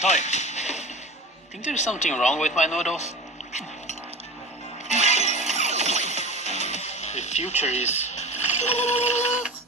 Toy, think there's something wrong with my noodles? The future is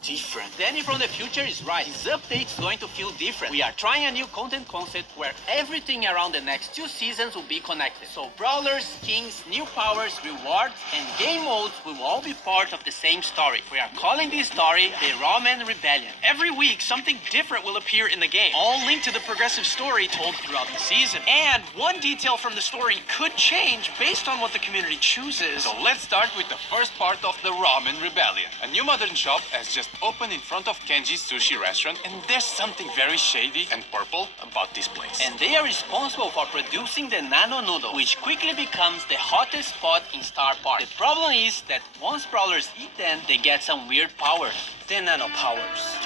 different. Danny from the future is right. This update is going to feel different. We are trying a new content concept where everything around the next 2 seasons will be connected. So brawlers, skins, new powers, rewards, and game modes will all be part of the same story. We are calling this story the Ramen Rebellion. Every week, something different will appear in the game, all linked to the progressive story told throughout the season. And one detail from the story could change based on what the community chooses. So let's start with the first part of the Ramen Rebellion. A new modern shop has just opened in front of Kenji's sushi restaurant, and there's something very shady and purple about this place. And they are responsible for producing the Nano Noodle, which quickly becomes the hottest spot in Star Park. The problem is that once brawlers eat them, they get some weird powers. The Nano Powers.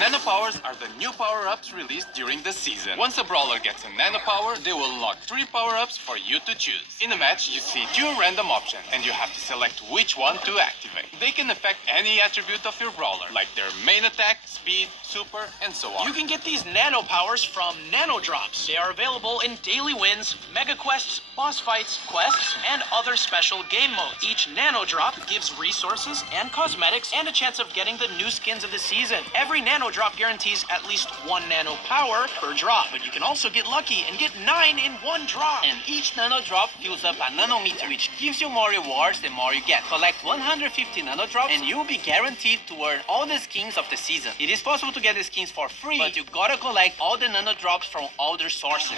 Nano powers are the new power-ups released during the season. Once a brawler gets a nano power, they will unlock 3 power-ups for you to choose. In a match, you see 2 random options, and you have to select which one to activate. They can affect any attribute of your brawler, like their main attack, speed, super, and so on. You can get these nano powers from Nano Drops. They are available in daily wins, mega quests, boss fights, quests, and other special game modes. Each Nano Drop gives resources and cosmetics and a chance of getting the new skins of the season. Every Nano Drop guarantees at least 1 nano power per drop, but you can also get lucky and get 9 in 1 drop. And each Nano Drop fills up a nanometer, which gives you more rewards the more you get. Collect 150 Nano Drops and you'll be guaranteed to earn all the skins of the season. It is possible to get the skins for free, but you gotta collect all the Nano Drops from other sources.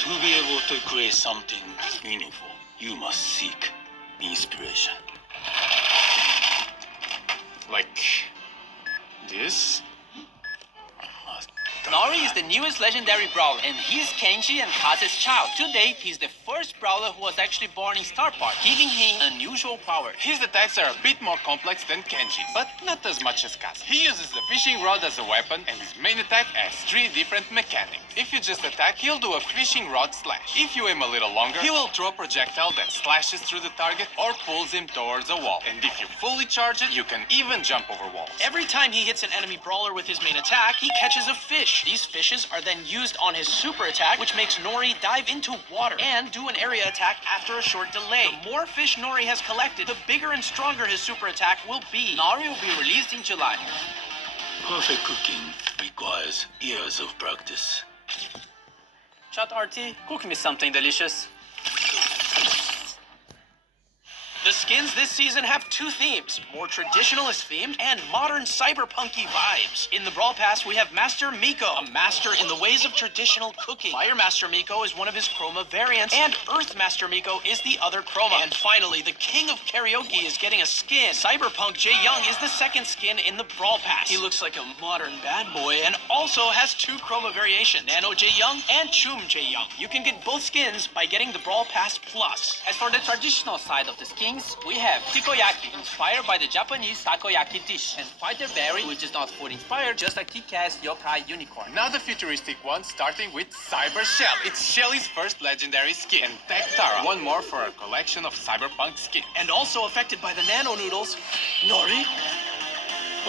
To be able to create something meaningful, you must seek inspiration. Like this? Nori is the newest legendary brawler, and he's Kenji and Kaze's child. To date, he's the first brawler who was actually born in Star Park, giving him unusual powers. His attacks are a bit more complex than Kenji's, but not as much as Kaze. He uses the fishing rod as a weapon, and his main attack has 3 different mechanics. If you just attack, he'll do a fishing rod slash. If you aim a little longer, he will throw a projectile that slashes through the target or pulls him towards a wall. And if you fully charge it, you can even jump over walls. Every time he hits an enemy brawler with his main attack, he catches a fish. These fishes are then used on his super attack, which makes Nori dive into water and do an area attack after a short delay. The more fish Nori has collected, the bigger and stronger his super attack will be. Nori will be released in July. Perfect cooking requires years of practice. Chat RT, cook me something delicious. The skins this season have 2 themes, more traditionalist themed and modern cyberpunky vibes. In the Brawl Pass, we have Master Miko, a master in the ways of traditional cooking. Fire Master Miko is one of his chroma variants, and Earth Master Miko is the other chroma. And finally, the King of Karaoke is getting a skin. Cyberpunk Jae Young is the second skin in the Brawl Pass. He looks like a modern bad boy and also has 2 chroma variations, Nano Jae Young and Chum Jae Young. You can get both skins by getting the Brawl Pass Plus. As for the traditional side of the skins, we have Tikoyaki, inspired by the Japanese takoyaki dish, and Fighter Berry, which is not food inspired, just a kick-ass yokai unicorn. Now the futuristic one, starting with Cyber Shelly. It's Shelly's first legendary skin. And Tech Tara, one more for our collection of cyberpunk skins. And also affected by the Nano Noodles, Nori.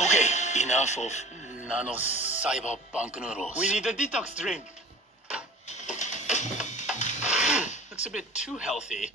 Okay, enough of nano cyberpunk noodles. We need a detox drink. Looks a bit too healthy.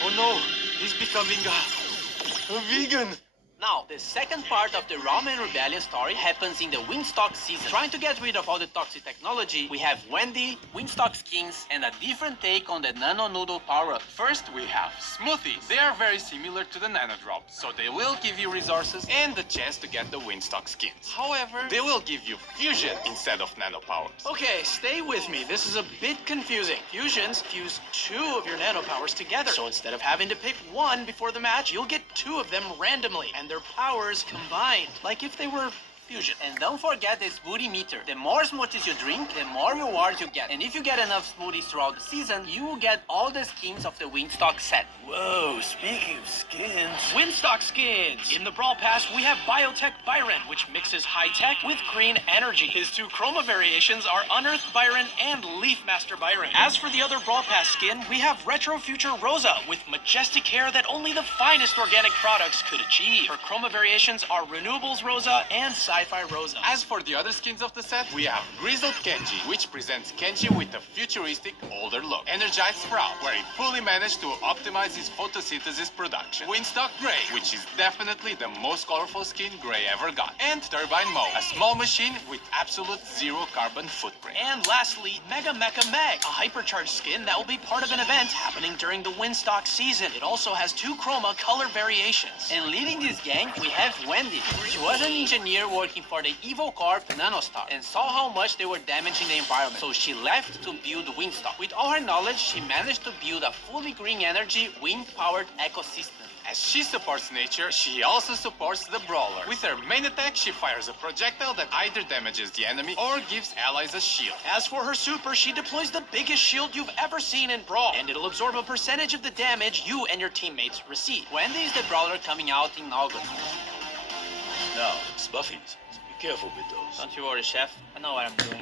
Oh no, he's becoming a vegan. Now, the second part of the Ramen Rebellion story happens in the Wingstock season. Trying to get rid of all the toxic technology, we have Wendy, Wingstock skins, and a different take on the Nano Noodle power-up. First, we have smoothies. They are very similar to the Nano Drop, so they will give you resources and the chance to get the Wingstock skins. However, they will give you fusion instead of nano powers. Okay, stay with me. This is a bit confusing. Fusions fuse 2 of your nano powers together. So instead of having to pick 1 before the match, you'll get 2 of them randomly, and their powers combined, like if they were fusion. And don't forget the smoothie meter. The more smoothies you drink, the more rewards you get. And if you get enough smoothies throughout the season, you will get all the skins of the Wingstock set. Whoa, speaking of skins. Wingstock skins! In the Brawl Pass, we have Biotech Byron, which mixes high-tech with green energy. His 2 chroma variations are Unearthed Byron and Leaf Master Byron. As for the other Brawl Pass skin, we have Retro Future Rosa, with majestic hair that only the finest organic products could achieve. Her chroma variations are Renewables Rosa and Cyber Sci-Fi Rosa. As for the other skins of the set, we have Grizzled Kenji, which presents Kenji with a futuristic, older look. Energized Sprout, where he fully managed to optimize his photosynthesis production. Winstock Gray, which is definitely the most colorful skin Gray ever got. And Turbine Mo, a small machine with absolute zero carbon footprint. And lastly, Mega Mecha Meg, a hypercharged skin that will be part of an event happening during the Winstock season. It also has 2 chroma color variations. And leading this gang, we have Wendy. She was an engineer working for the Evil Corp Nanostar and saw how much they were damaging the environment. So she left to build Winstock. With all her knowledge, she managed to build a fully green energy, wind-powered ecosystem. As she supports nature, she also supports the Brawler. With her main attack, she fires a projectile that either damages the enemy or gives allies a shield. As for her super, she deploys the biggest shield you've ever seen in Brawl, and it'll absorb a percentage of the damage you and your teammates receive. Wendy is the brawler coming out in August. Now, it's Buffy's. So be careful with those. Don't you worry, Chef. I know what I'm doing.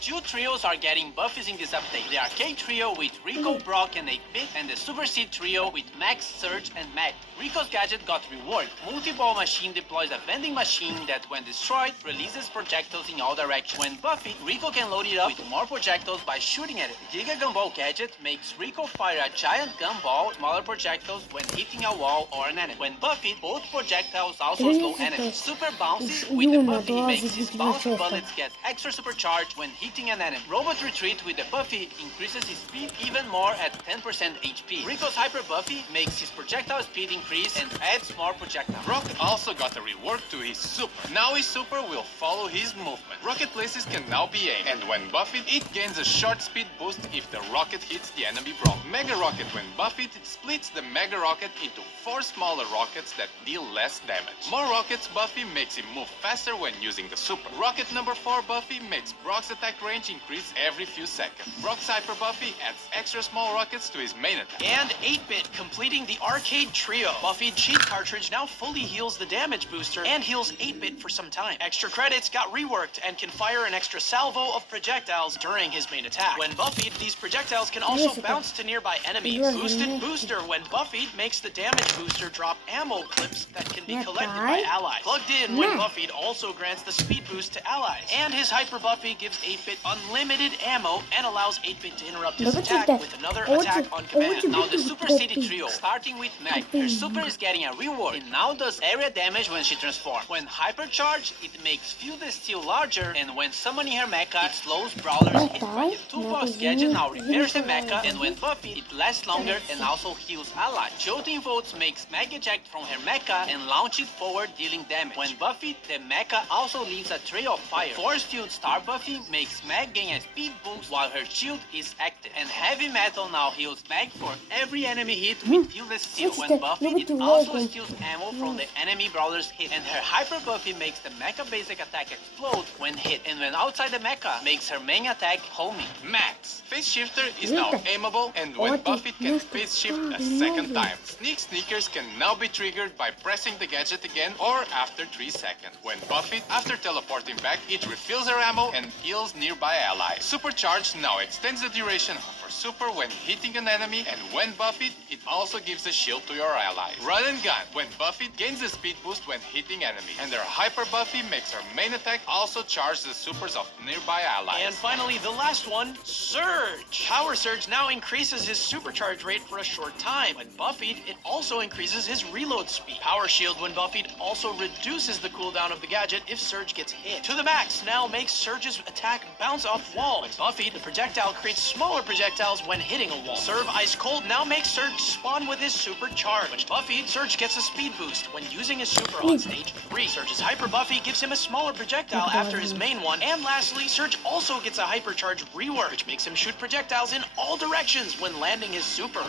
2 trios are getting buffies in this update. The Arcade Trio with Rico, Brock, and 8-Bit, and the Super Seed Trio with Max, Surge, and Mag. Rico's gadget got reworked. Multi-Ball Machine deploys a vending machine that, when destroyed, releases projectiles in all directions. When buffed, Rico can load it up with more projectiles by shooting at it. Giga Gumball gadget makes Rico fire a giant gumball, smaller projectiles when hitting a wall or an enemy. When buffed, both projectiles also slow enemies. Super Bouncy with the buffy makes his bounce bullets get extra supercharged when hitting an enemy. Robot Retreat with the buffy increases his speed even more at 10% HP. Rico's Hyper Buffy makes his projectile speed increase and adds more projectiles. Brock also got a rework to his super. Now his super will follow his movement. Rocket places can now be aimed, and when buffed, it gains a short speed boost if the rocket hits the enemy Brawl. Mega Rocket, when buffed, splits the Mega Rocket into 4 smaller rockets that deal less damage. More rockets Buffy makes him move faster when using the super. Rocket number 4 Buffy makes Brock's attack range increase every few seconds. Brock's Hyper Buffy adds extra small rockets to his main attack. And 8-Bit completing the Arcade Trio. Buffy cheat cartridge now fully heals the damage booster and heals 8-Bit for some time. Extra credits got reworked and can fire an extra salvo of projectiles during his main attack. When Buffy, these projectiles can also bounce to nearby enemies. Boosted Booster, when Buffy, makes the damage booster drop ammo clips that can be collected by allies. Plugged in, when Buffy, also grants the speed boost to allies. And his Hyper Buffy gives 8-Bit unlimited ammo and allows 8-Bit to interrupt his attack with another attack on command. Now the Super City Trio, starting with Meg. Her super is getting a reward. It now does area damage when she transforms. When hypercharged, it makes Field Steel larger, and when summoning her mecha, it slows brawlers hit by the 2-box gadget now repairs the mecha, and when buffed, it lasts longer and also heals allies. Jolting Volts makes Meg eject from her mecha and launch it forward, dealing damage. When buffed, the mecha also leaves a trail of fire. Force Field Star Buffy makes Meg gain a speed boost while her shield is active. And Heavy Metal now heals Meg for every enemy hit with Field Steel. When buffed, it also steals ammo from the enemy brawler's hit. And her Hyper Buffy makes the mecha basic attack explode when hit. And when outside the mecha, makes her main attack homing. Max. Phase Shifter is now aimable, and when buffed, it can phase shift a second time. Sneak Sneakers can now be triggered by pressing the gadget again or after 3 seconds. When buffed, after teleporting back, it refills her ammo and heals nearby allies. Supercharge now extends the duration of her super when hitting an enemy, and when buffed, it also gives a shield to your allies. Run and Gun. When buffed, gains a speed boost when hitting enemies. And her Hyper Buffy makes her main attack also charge the supers of nearby allies. And finally, the last one, Surge. Power Surge now increases his supercharge rate for a short time. When buffed, it also increases his reload speed. Power Shield, when buffed, also reduces the cooldown of the gadget if Surge gets hit. To the Max now makes Surge's attack bounce off walls. When buffed, the projectile creates smaller projectiles when hitting a wall. Serve Ice Cold now makes Surge spawn with his supercharge. When buffed, Surge gets a speed boost when using his super on stage 3. Surge's Hyper Buffy gives him a smaller projectile after his main one. And lastly, Surge also gets a hypercharge rework, which makes him shoot projectiles in all directions when landing his super.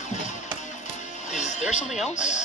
Is there something else?